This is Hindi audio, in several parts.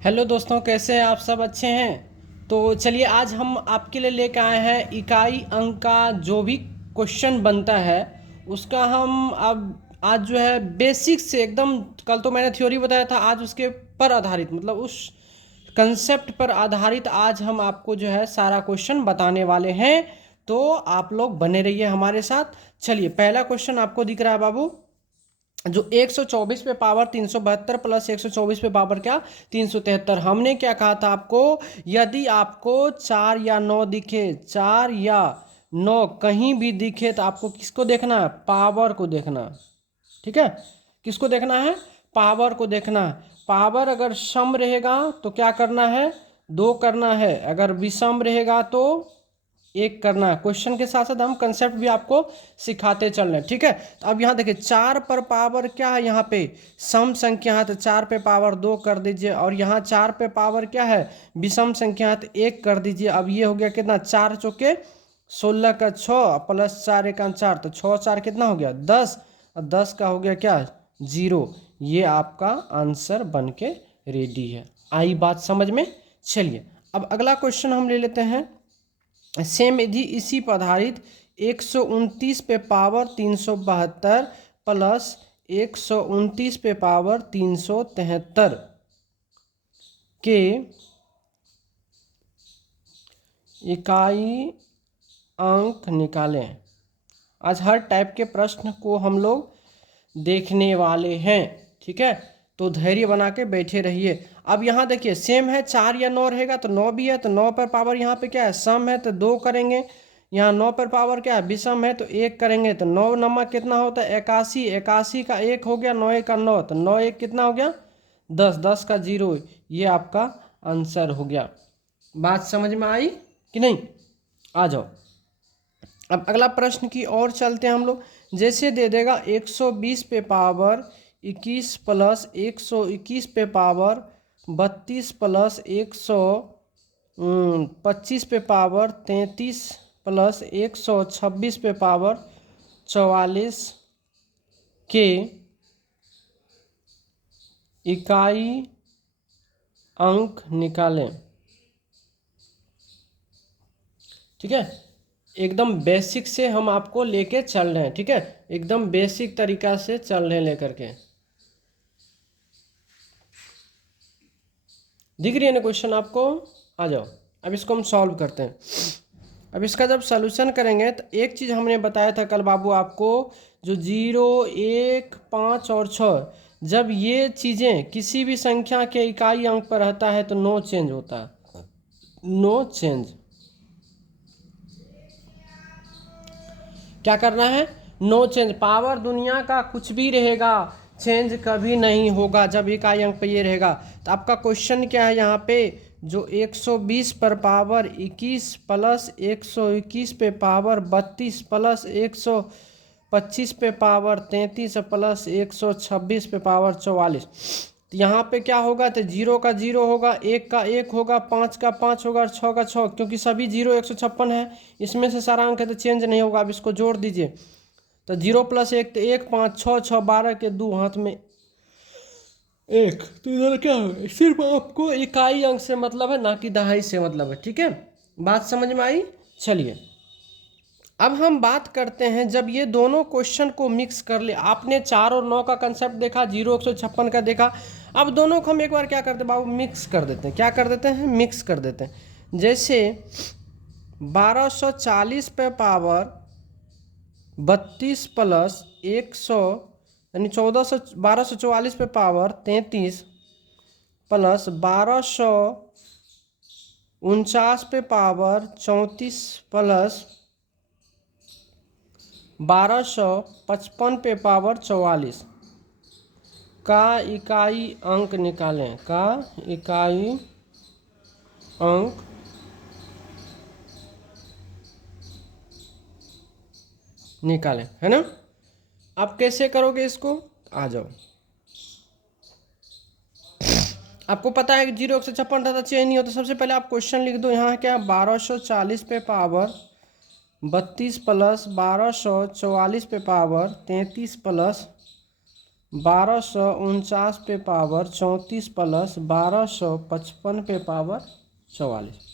हेलो दोस्तों, कैसे हैं आप? सब अच्छे हैं? तो चलिए, आज हम आपके लिए लेकर आए हैं इकाई अंक का जो भी क्वेश्चन बनता है उसका हम अब आज जो है बेसिक से एकदम। कल तो मैंने थ्योरी बताया था, आज उसके पर आधारित मतलब उस कंसेप्ट पर आधारित आज हम आपको जो है सारा क्वेश्चन बताने वाले हैं। तो आप लोग बने रहिए हमारे साथ। चलिए, पहला क्वेश्चन आपको दिख रहा है बाबू, जो 124 पे पावर 372 प्लस 124 पे पावर क्या 373। हमने क्या कहा था आपको? यदि आपको 4 या 9 दिखे, 4 या 9 कहीं भी दिखे तो आपको किसको देखना है? पावर को देखना है। ठीक है, किसको देखना है? पावर को देखना है। पावर अगर सम रहेगा तो क्या करना है? 2 करना है। अगर विषम रहेगा तो 1 करना है। क्वेश्चन के साथ साथ हम कंसेप्ट भी आपको सिखाते चल रहे हैं। ठीक है, तो अब यहाँ देखिए 4 पर पावर क्या है? यहाँ पे सम संख्या है तो 4 पे पावर 2 कर दीजिए, और यहाँ 4 पे पावर क्या है? विषम संख्या है तो 1 कर दीजिए। अब ये हो गया कितना? 4 चौके 16 का 6 प्लस 4 एकान 4, तो 6 4 कितना हो गया? 10। और 10 का हो गया क्या? 0। ये आपका आंसर बन के रेडी है। आई बात समझ में? चलिए, अब अगला क्वेश्चन हम ले लेते हैं। सेम विधि इसी पर आधारित 129 पे पावर 372 प्लस 129 पे पावर 373 के इकाई अंक निकालें। आज हर टाइप के प्रश्न को हम लोग देखने वाले हैं। ठीक है, तो धैर्य बना के बैठे रहिए। अब यहाँ देखिए, सेम है, 4 या 9 रहेगा तो 9 भी है, तो 9 पर पावर यहाँ पे क्या है? सम है तो 2 करेंगे। यहाँ 9 पर पावर क्या है? विषम है तो 1 करेंगे। तो 9 नमक कितना होता है? 81। 81 का 1 हो गया, 9 का 9, तो 9 1 कितना हो गया? 10। 10 का 0। ये आपका आंसर हो गया। बात समझ में आई कि नहीं? आ जाओ, अब अगला प्रश्न की ओर चलते हैं हम लोग। जैसे दे देगा 120 पे पावर 21 प्लस 121 पे पावर 32 प्लस 125 पे पावर 33 प्लस 126 पे पावर 44 के इकाई अंक निकालें। ठीक है, एकदम बेसिक से हम आपको लेके चल रहे हैं। ठीक है, एकदम बेसिक तरीका से चल रहे हैं लेकर के। दिख रही है ना क्वेश्चन आपको? आ जाओ, अब इसको हम सॉल्व करते हैं। अब इसका जब सॉल्यूशन करेंगे तो एक चीज़ हमने बताया था कल बाबू आपको, जो 0 1 5 और 6, जब ये चीज़ें किसी भी संख्या के इकाई अंक पर रहता है तो नो चेंज होता है। No change. क्या करना है? No change. पावर दुनिया का कुछ भी रहेगा, चेंज कभी नहीं होगा जब इकाई अंक पे ये रहेगा। तो आपका क्वेश्चन क्या है यहाँ पे? जो 120 पर पावर 21 प्लस 121 पे पावर 32 प्लस 125 पे पावर 33 प्लस 126 पे पावर 44, तो यहाँ पे क्या होगा? तो 0 का 0 होगा, 1 का 1 होगा, 5 का 5 होगा और 6 का 6, क्योंकि सभी 0 156 है, इसमें से सारा अंक है तो चेंज नहीं होगा। अब इसको जोड़ दीजिए, तो 0 प्लस 1 तो 1, 5 6 6 12 के 2 हाथ में 1, तो इधर क्या है? सिर्फ आपको इकाई अंक से मतलब है, ना कि दहाई से मतलब है। ठीक है, बात समझ में आई? चलिए, अब हम बात करते हैं जब ये दोनों क्वेश्चन को मिक्स कर ले। आपने 4 और 9 का कंसेप्ट देखा, 0 156 का देखा। अब दोनों को हम एक बार क्या करते हैं बाबू? मिक्स कर देते हैं। क्या कर देते हैं? मिक्स कर देते हैं। जैसे 1240 पे पावर 32 प्लस 100 यानी 1244 पे पावर 33 प्लस 1249 पे पावर 34 प्लस 1255 पे पावर 44 का इकाई अंक निकालें। का इकाई अंक निकालें, है ना? आप कैसे करोगे इसको? आ जाओ, आपको पता है कि 0 156 था, चेंज नहीं होता। सबसे पहले आप क्वेश्चन लिख दो। यहाँ क्या? 1240 पे पावर 32 प्लस 1244 पे पावर 33 प्लस 1249 पे पावर 34 प्लस 1255 पे पावर 44।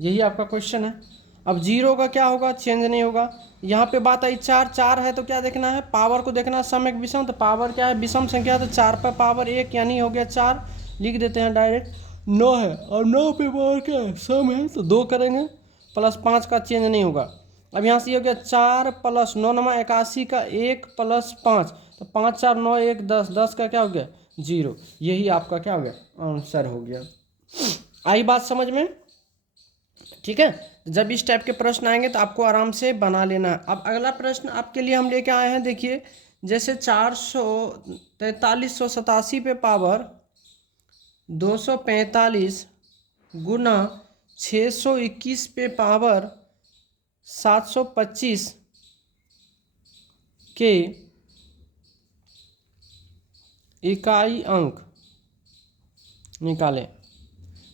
यही आपका क्वेश्चन है। अब जीरो का क्या होगा, चेंज नहीं होगा। यहाँ पे बात आई चार, चार है तो क्या देखना है, पावर को देखना है, सम एक विषम, तो पावर क्या है, विषम संख्या है तो 4 पर पावर 1 यानी हो गया 4, लिख देते हैं डायरेक्ट। 9 है और 9 पे पावर क्या है, सम है तो 2 करेंगे, प्लस 5 का चेंज नहीं होगा। अब यहाँ से ये हो गया 4 प्लस 9 नमा 81 का 1 प्लस 5, तो 5 4 9 1 10, 10 का क्या हो गया, 0। यही आपका क्या हो गया, आंसर हो गया। आई बात समझ में, ठीक है। जब इस टाइप के प्रश्न आएंगे तो आपको आराम से बना लेना है। अब अगला प्रश्न आपके लिए हम लेके आए हैं, देखिए जैसे 4387 पे पावर 245 गुना 621 पे पावर 725 के इकाई अंक निकालें।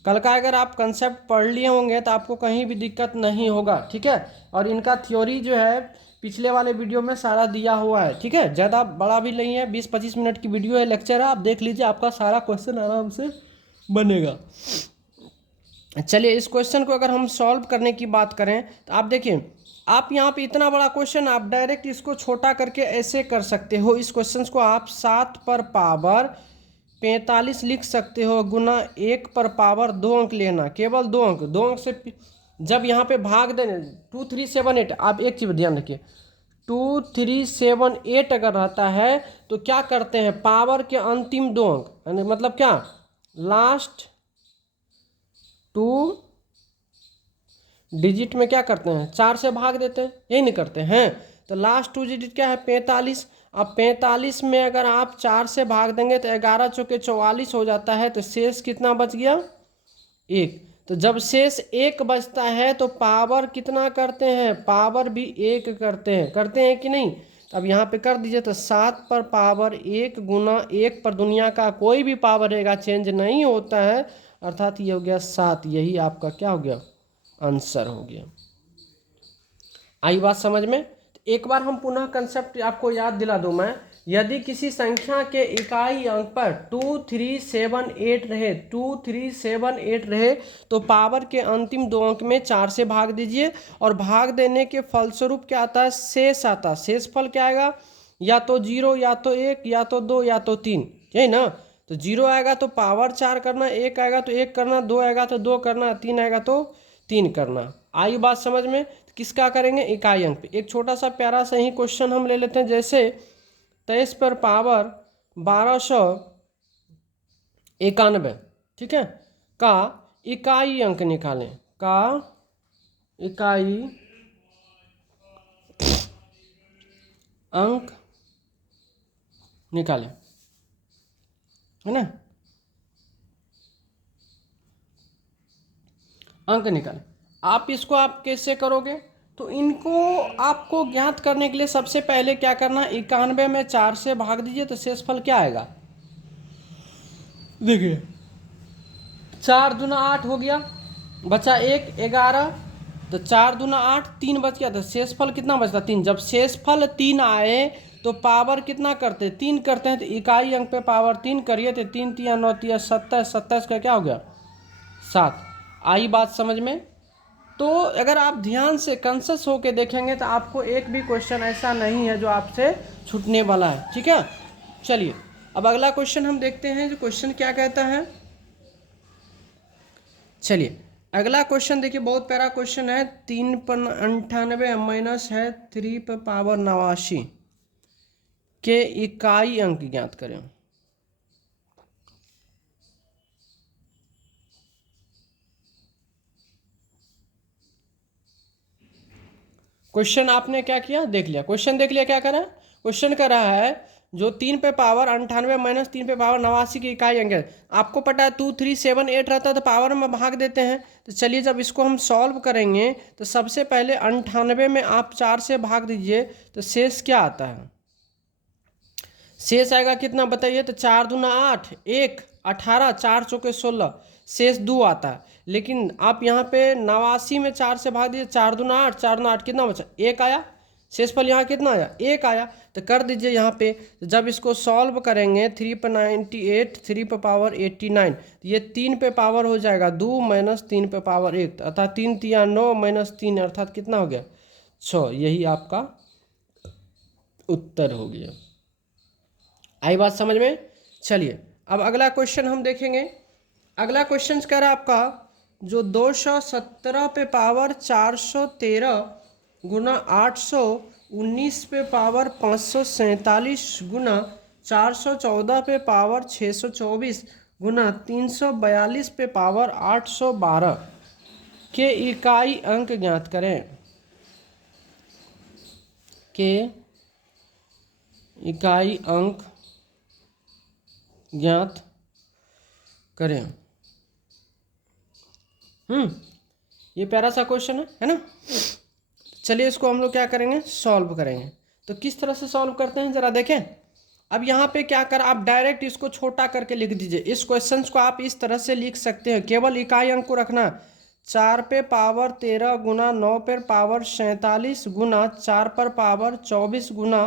कल का अगर आप कंसेप्ट पढ़ लिए होंगे तो आपको कहीं भी दिक्कत नहीं होगा, ठीक है। और इनका थ्योरी जो है पिछले वाले वीडियो में सारा दिया हुआ है, ठीक है। ज़्यादा बड़ा भी नहीं है, 20-25 मिनट की वीडियो है, लेक्चर है, आप देख लीजिए, आपका सारा क्वेश्चन आराम से बनेगा। चलिए इस क्वेश्चन को अगर हम सॉल्व करने की बात करें तो आप देखिए, आप यहाँ पे इतना बड़ा क्वेश्चन आप डायरेक्ट इसको छोटा करके ऐसे कर सकते हो। इस क्वेश्चन को आप 7 पर पावर 45 लिख सकते हो, गुना 1 पर पावर 2 अंक लेना, केवल 2 अंक, 2 अंक से जब यहाँ पे भाग देने 2378, आप एक चीज़ ध्यान रखिए, 2378 अगर रहता है तो क्या करते हैं, पावर के अंतिम 2 अंक, यानी मतलब क्या, लास्ट 2 डिजिट में क्या करते हैं, 4 से भाग देते हैं, यही नहीं करते हैं। तो लास्ट 2 डिजिट क्या है, 45। अब 45 में अगर आप 4 से भाग देंगे तो 11 चौके 44 हो जाता है, तो शेष कितना बच गया, 1। तो जब शेष 1 बचता है तो पावर कितना करते हैं, पावर भी 1 करते हैं कि नहीं। अब यहाँ पे कर दीजिए, तो 7 पर पावर 1 गुना 1 पर दुनिया का कोई भी पावर रहेगा चेंज नहीं होता है, अर्थात ये हो गया 7। यही आपका क्या हो गया, आंसर हो गया। आई बात समझ में। एक बार हम पुनः कंसेप्ट आपको याद दिला दूं मैं, यदि किसी संख्या के इकाई अंक पर 2378 रहे तो पावर के अंतिम 2 अंक में 4 से भाग दीजिए, और भाग देने के फलस्वरूप क्या आता है, शेष आता है। शेष फल क्या आएगा, या तो 0 या तो 1 या तो 2 या तो 3, यही ना। तो 0 आएगा तो पावर 4 करना, 1 आएगा तो 1 करना, 2 आएगा तो 2 करना, 3 आएगा तो 3 करना। आई बात समझ में। किसका करेंगे, इकाई अंक पे। एक छोटा सा प्यारा सा ही क्वेश्चन हम ले लेते हैं, जैसे 23 पर पावर 1291, ठीक है, का इकाई अंक निकालें, का इकाई अंक निकालें, है ना, अंक निकालें। आप इसको आप कैसे करोगे, तो इनको आपको ज्ञात करने के लिए सबसे पहले क्या करना, 91 में 4 से भाग दीजिए तो शेषफल क्या आएगा, देखिए 4 दूना 8 हो गया, बचा 1 11, तो 4 दूना 8, 3 बच गया, तो शेषफल कितना बचता, 3। जब शेषफल 3 आए तो पावर कितना करते, 3 करते हैं, तो इकाई अंक पे पावर 3 करिए, तो 3 3 9 3 27, 27 का क्या हो गया, 7। आई बात समझ में। तो अगर आप ध्यान से कंसस होके देखेंगे तो आपको एक भी क्वेश्चन ऐसा नहीं है जो आपसे छूटने वाला है, ठीक है। चलिए अब अगला क्वेश्चन हम देखते हैं, जो क्वेश्चन क्या कहता है। चलिए अगला क्वेश्चन देखिए, बहुत प्यारा क्वेश्चन है। 3 पर 98 माइनस है 3 पर पावर 89 के इकाई अंक ज्ञात करें। क्वेश्चन आपने क्या किया, देख लिया, क्वेश्चन देख लिया, क्या करा, क्वेश्चन कर रहा है जो 3 पे पावर 98 माइनस 3 पे पावर 89 की इकाई अंक है। आपको पता है 2378 रहता है तो पावर में भाग देते हैं। तो चलिए जब इसको हम सॉल्व करेंगे तो सबसे पहले 98 में आप 4 से भाग दीजिए तो शेष क्या आता है, शेष आएगा कितना बताइए, तो 4 दूना 8, 1 18, 4 चौके 16, शेष 2 आता है। लेकिन आप यहाँ पे 89 में 4 से भाग दीजिए, 4 दूना 8, 4 दूना 8 कितना बचा, 1 आया, शेषफल यहाँ कितना आया, 1 आया। तो कर दीजिए यहाँ पे, जब इसको सॉल्व करेंगे 3 पे 98, 3 पे पावर 89, ये 3 पे पावर हो जाएगा 2 माइनस 3 पे पावर 1, अर्थात 3 तिया 9 माइनस 3 अर्थात कितना हो गया, 6। यही आपका उत्तर हो गया। आई बात समझ में। चलिए अब अगला क्वेश्चन हम देखेंगे। अगला क्वेश्चन कह रहा है आपका जो 217 पे पावर 413 गुना 819 पे पावर 547 गुना 414 पे पावर 624 गुना 342 पे पावर 812 के इकाई अंक ज्ञात करें। के इकाई अंक ज्ञात करें। ये प्यारा सा क्वेश्चन है ना। चलिए इसको हम लोग क्या करेंगे, सॉल्व करेंगे। तो किस तरह से सॉल्व करते हैं जरा देखें। अब यहाँ पे क्या कर, आप डायरेक्ट इसको छोटा करके लिख दीजिए। इस क्वेश्चन को आप इस तरह से लिख सकते हैं, केवल इकाई अंक को रखना। 4 पे पावर 13 गुना 9 पर पावर 47 गुना 4 पर पावर 24 गुना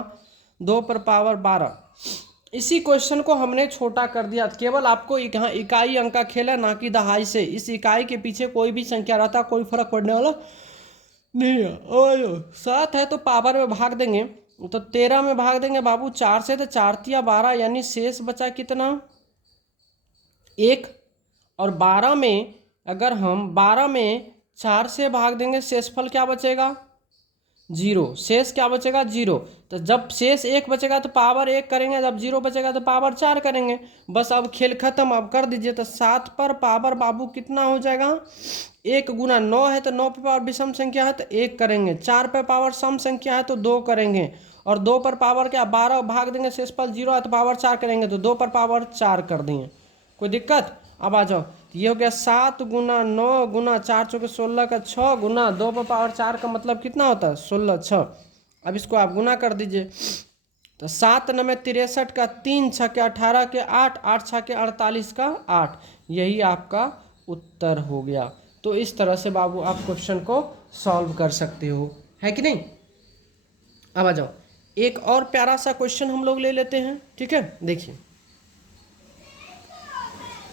2 पर पावर 12। इसी क्वेश्चन को हमने छोटा कर दिया। केवल आपको यहाँ इकाई अंक का खेल है, ना कि दहाई से। इस इकाई के पीछे कोई भी संख्या रहता कोई फर्क पड़ने वाला नहीं है। और 7 है तो पावर में भाग देंगे, तो 13 में भाग देंगे बाबू 4 से, तो 4 तिया 12, यानी शेष बचा कितना, 1। और 12 में अगर हम 12 में 4 से भाग देंगे, शेषफल क्या बचेगा, 0। शेष क्या बचेगा, 0। तो जब शेष 1 बचेगा तो पावर 1 करेंगे, जब 0 बचेगा तो पावर 4 करेंगे। बस अब खेल खत्म। अब कर दीजिए। तो 7 पर पावर बाबू कितना हो जाएगा, 1 गुना 9 है तो 9 पर पावर विषम संख्या है तो 1 करेंगे। 4 पर पावर सम संख्या है तो 2 करेंगे। और 2 पर पावर क्या, 12 भाग देंगे, शेषफल 0 है तो पावर 4 करेंगे, तो 2 पर पावर 4 कर देंगे। कोई दिक्कत। अब आ जाओ। ये हो गया 7 गुना 9 गुना 4 चौके 16 का 6 गुना 2 पर पावर 4 का मतलब कितना होता है, 16 6। अब इसको आप गुना कर दीजिए। तो 7 9 63 का 3 6 के 18 के 8 8 6 के 48 का 8। यही आपका उत्तर हो गया। तो इस तरह से बाबू आप क्वेश्चन को सॉल्व कर सकते हो, है कि नहीं। अब आ जाओ, एक और प्यारा सा क्वेश्चन हम लोग ले लेते हैं। ठीक है, देखिए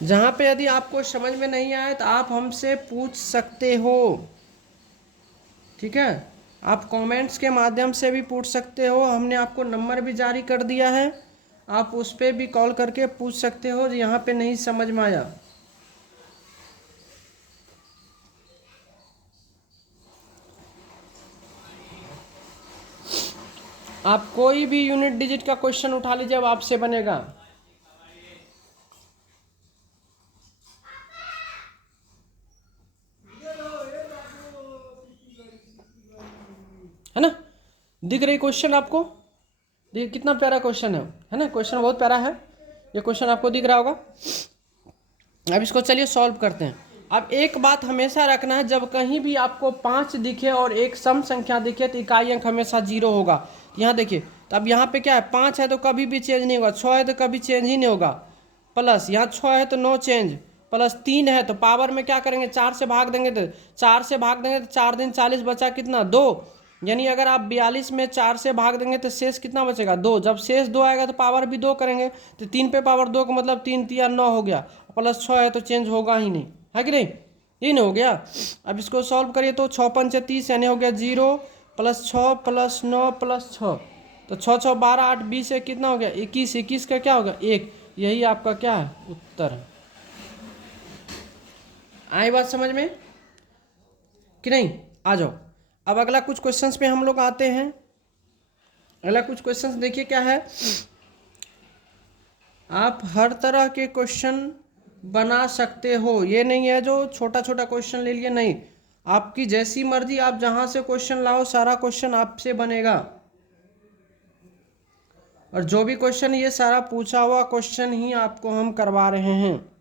जहाँ पे यदि आपको समझ में नहीं आए तो आप हमसे पूछ सकते हो। ठीक है, आप कमेंट्स के माध्यम से भी पूछ सकते हो। हमने आपको नंबर भी जारी कर दिया है, आप उस पर भी कॉल करके पूछ सकते हो यहाँ पे नहीं समझ में आया। आप कोई भी यूनिट डिजिट का क्वेश्चन उठा लीजिए, अब आपसे बनेगा। है ना, दिख रही क्वेश्चन आपको, देखिए कितना प्यारा क्वेश्चन है ना। क्वेश्चन बहुत प्यारा है, ये क्वेश्चन आपको दिख रहा होगा। अब इसको चलिए सॉल्व करते हैं। अब एक बात हमेशा रखना है, जब कहीं भी आपको 5 दिखे और एक सम संख्या दिखे तो इकाई अंक हमेशा 0 होगा। यहाँ देखिए, तो अब यहाँ पे क्या है, 5 है तो कभी भी चेंज नहीं होगा, 6 है तो कभी चेंज ही नहीं होगा, प्लस यहाँ 6 है तो नो चेंज, प्लस 3 है तो पावर में क्या करेंगे, 4 से भाग देंगे, तो 4 से भाग देंगे तो 4 दिन 40 बचा कितना, 2। यानी अगर आप 42 में 4 से भाग देंगे तो शेष कितना बचेगा, 2। जब शेष 2 आएगा तो पावर भी 2 करेंगे, तो 3 पे पावर 2 का मतलब 3 तिया 9 हो गया, प्लस 6 है तो चेंज होगा ही नहीं, है कि नहीं, 3 हो गया। अब इसको सॉल्व करिए तो 6 पंचे 30 यानी हो गया 0 प्लस 6 प्लस 9 प्लस 6, तो 6 6 12 8 20 से कितना हो गया, 21, 21 का क्या होगा 1। यही आपका क्या है, उत्तर है। आई बात समझ में कि नहीं। आ जाओ, अब अगला कुछ क्वेश्चंस पे हम लोग आते हैं। अगला कुछ क्वेश्चंस देखिए क्या है। आप हर तरह के क्वेश्चन बना सकते हो, ये नहीं है जो छोटा छोटा क्वेश्चन ले लिए, नहीं, आपकी जैसी मर्जी, आप जहां से क्वेश्चन लाओ सारा क्वेश्चन आपसे बनेगा। और जो भी क्वेश्चन, ये सारा पूछा हुआ क्वेश्चन ही आपको हम करवा रहे हैं।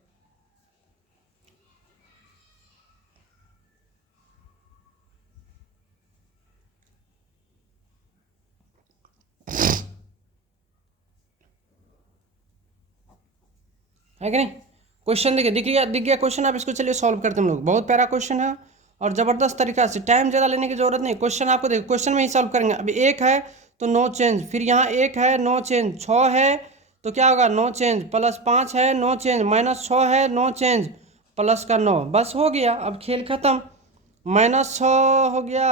है कि नहीं। क्वेश्चन देखिए, दिख गया क्वेश्चन। आप इसको चलिए सॉल्व करते हैं हम लोग। बहुत प्यारा क्वेश्चन है और ज़बरदस्त तरीका से, टाइम ज़्यादा लेने की ज़रूरत नहीं। क्वेश्चन आपको देखो, क्वेश्चन में ही सॉल्व करेंगे। अभी 1 है तो नो चेंज, फिर यहाँ 1 है नो चेंज, 6 है तो क्या होगा नो चेंज, प्लस 5 है नो चेंज, माइनस 6 है नो चेंज, प्लस का 9, बस हो गया। अब खेल खत्म। -6 हो गया,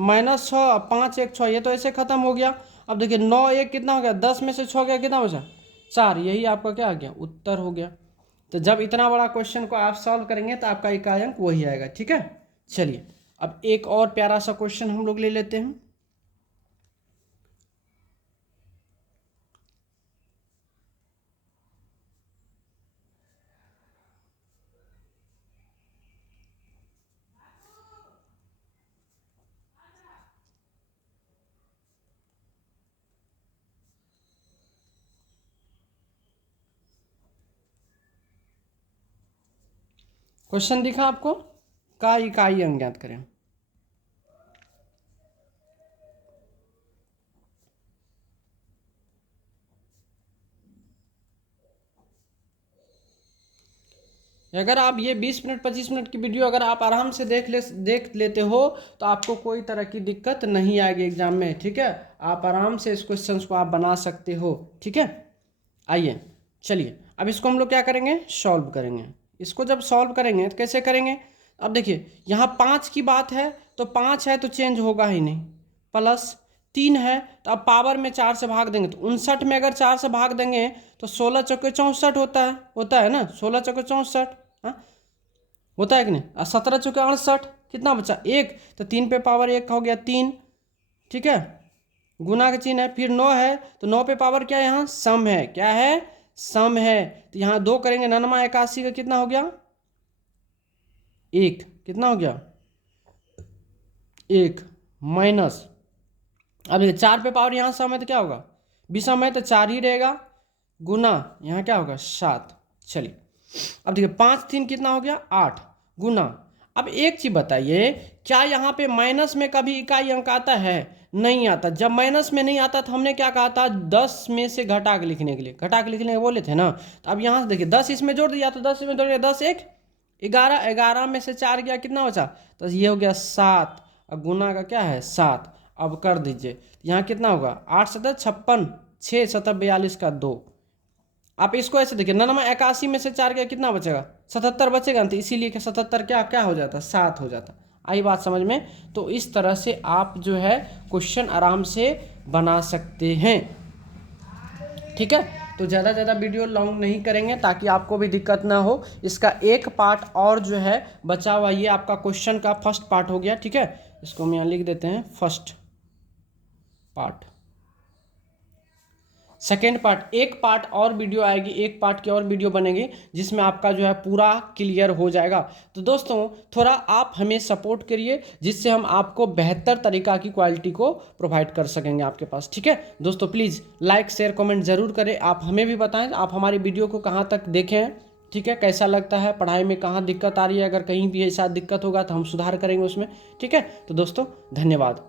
-6, 5 1 6, ये तो ऐसे खत्म हो गया। अब देखिए 9 1 कितना हो गया, 10 में से 6 गया, कितना बचा 4, यही आपका क्या आ गया उत्तर हो गया। तो जब इतना बड़ा क्वेश्चन को आप सॉल्व करेंगे तो आपका इकाई अंक वही आएगा। ठीक है, चलिए अब एक और प्यारा सा क्वेश्चन हम लोग ले लेते हैं। क्वेश्चन दिखा आपको, का इकाई अंक ज्ञात करें। अगर आप ये 20 मिनट 25 मिनट की वीडियो अगर आप आराम से देख लेते हो तो आपको कोई तरह की दिक्कत नहीं आएगी एग्जाम में। ठीक है, आप आराम से इस क्वेश्चंस को आप बना सकते हो। ठीक है, आइए चलिए अब इसको हम लोग क्या करेंगे, सॉल्व करेंगे। इसको जब सॉल्व करेंगे तो कैसे करेंगे, अब देखिए यहाँ 5 की बात है तो 5 है तो चेंज होगा ही नहीं, प्लस 3 है तो अब पावर में 4 से भाग देंगे तो 59 में अगर 4 से भाग देंगे तो 16 चौके 64 होता है ना, 16 चौके 64, हाँ होता है कि नहीं। 17 चौके 68, कितना बचा 1, तो 3 पे पावर 1 हो गया 3। ठीक है, गुना का चिन्ह है, फिर 9 है तो 9 पे पावर क्या है, यहाँ सम है, क्या है सम है, तो यहाँ 2 करेंगे 99 81 का कितना हो गया 1, कितना हो गया 1 माइनस, अब ये 4 पे पावर यहाँ सम है तो क्या होगा विषम है तो 4 ही रहेगा, गुना यहाँ क्या होगा 7। चलिए अब देखिए 5 3 कितना हो गया 8, गुना। अब एक चीज बताइए, क्या यहाँ पे माइनस में कभी इकाई अंक आता है, नहीं आता। जब माइनस में नहीं आता तो हमने क्या कहा था, 10 में से घटा के लिखने के लिए, घटा के लिखने के बोले थे ना। तो अब यहाँ से देखिए 10 इसमें जोड़ दिया तो 10 इसमें जोड़ दिया, 10 1 11, 11 में से 4 गया, कितना बचा, तो ये हो गया 7, और गुना का क्या है 7। अब कर दीजिए, यहाँ कितना होगा 8 7 56, 6 7 42 का 2। आप इसको ऐसे देखिए 99 81 में से 4 गया, कितना बचेगा 77 बचेगा ना, तो इसीलिए कि 77 क्या क्या हो जाता 7 हो जाता। आई बात समझ में। तो इस तरह से आप जो है क्वेश्चन आराम से बना सकते हैं। ठीक है, तो ज़्यादा ज़्यादा वीडियो लॉन्ग नहीं करेंगे ताकि आपको भी दिक्कत ना हो। इसका एक पार्ट और जो है बचा हुआ, ये आपका क्वेश्चन का फर्स्ट पार्ट हो गया। ठीक है, इसको हम यहाँ लिख देते हैं फर्स्ट पार्ट। सेकेंड पार्ट, एक पार्ट और वीडियो आएगी, एक पार्ट की और वीडियो बनेगी जिसमें आपका जो है पूरा क्लियर हो जाएगा। तो दोस्तों थोड़ा आप हमें सपोर्ट करिए जिससे हम आपको बेहतर तरीका की क्वालिटी को प्रोवाइड कर सकेंगे आपके पास। ठीक है दोस्तों, प्लीज़ लाइक शेयर कमेंट ज़रूर करें। आप हमें भी बताएं आप हमारी वीडियो को कहाँ तक देखें हैं। ठीक है, कैसा लगता है, पढ़ाई में कहाँ दिक्कत आ रही है, अगर कहीं भी ऐसा दिक्कत होगा तो हम सुधार करेंगे उसमें। ठीक है, तो दोस्तों धन्यवाद।